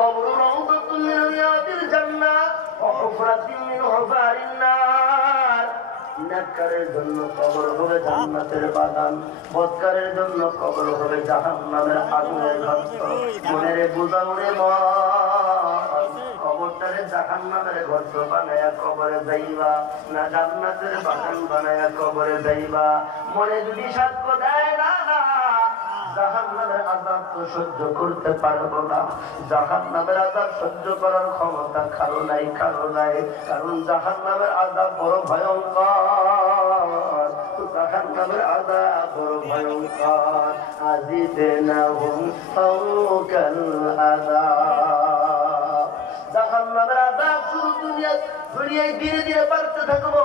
কবর রাউদাতুন মিন রিয়াদিল জান্নাহ ওয়া হুফরাতুন মিন হুফারিন নার। নেককারের জন্য কবর হবে জান্নাতের বাগান, বদকারের জন্য কবর হবে জাহান্নামের আগুনের গর্ত। মনে রে বুঝাউরে কবরটারে জাহান্নামের গর্ত বানায়া কবরে যাইবা না জান্নাতের বাগান বানায়া কবরে যাইবা। মনে যদি সাক্ষ্য দেয় না জাহান্নামের আযাব তো সহ্য করতে পারবো না, জাহান্নামের আযাব সহ্য করার ক্ষমতা কারো নাই। কারণ জাহান্নামের আযাব বড় ভয়ঙ্কর, জাহান্নামের আযাব বড় ভয়ঙ্কর। আজিদনাহুম ফাওকাল আযাব। জাহান্নামের আযাব শুধু দুনিয়ায় ধীরে ধীরে বাড়তে থাকবো।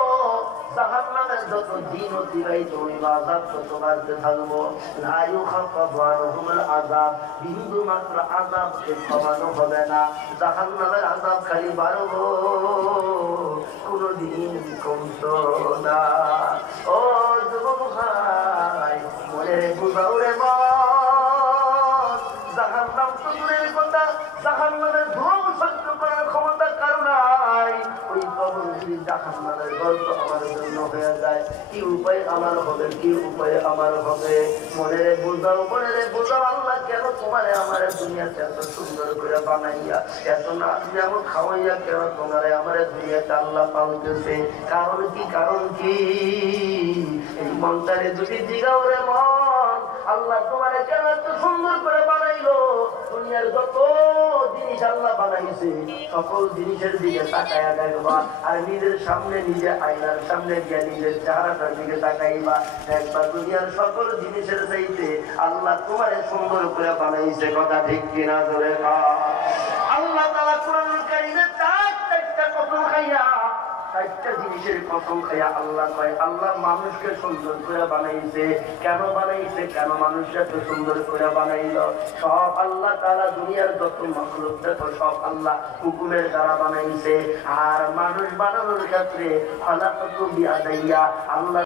জাহান্নামের যত দিন অতিবাহিত হইবে আযাব তত বাড়তে থাকবো। লা ইউখাফফাফু আনহুমুল আযাব, বিন্দু মাত্র আযাবকে কমানো হবে না। জাহান্নামের আযাব খালি বাড়বো, কোনদিন কমতো না। ও যুবক ভাই, মনে বুঝাও রে মন, জাহান্নাম তো দূরের কথা, জাহান্নামের ধোঁয়া সহ্য করার ক্ষমতা কারো নাই। ওই কবর যদি জাহান্নামের গল্প আমার জন্য হয়ে যায়, কি উপায় আমার হবে, কি উপায় আমার হবে? মনে রে বুঝাও আল্লাহ কেন তোমারে আমার দুনিয়াতে এত সুন্দর করে বানাইয়া, এত না যেমন খাওয়াইয়া কেন তোমারে আমার দুনিয়াতে আল্লাহ পালতেছে? কারণ কি? এই মনটারে যদি জিগাও রে মন, আল্লাহ তোমারে কেন এত সুন্দর করে বানাইলো? দুনিয়ার যত জিনিস আল্লাহ বানাইছে সকল জিনিসের দিকে তাকায়া দেখবা, আর নিজের সামনে নিজে আয়নার সামনে গিয়ে নিজের চেহারাটার দিকে তাকাইবা, একবার দুনিয়ার সকল জিনিসের চাইতে আল্লাহ তোমারে সুন্দর করে বানাইছে। কথা ঠিক কিনা ধরে আল্লাহ তাআলা কোরআনুল কারীমে চারটা কসম খাইয়া, চারটা জিনিসের কসম খাইয়া আল্লাহ কয়, আল্লাহ মানুষকে সুন্দর করে বানাইছে। কেন বানাইছে? কেন মানুষকে এত সুন্দর করে বানাইল? সব আল্লাহ তাআলা দুনিয়ার যত মাখলুক দেখো সব আল্লাহ হুকুমের দ্বারা বানাইছে। আর মানুষ বানানোর ক্ষেত্রে খালাকাতু বিয়াদাইয়া, আল্লাহ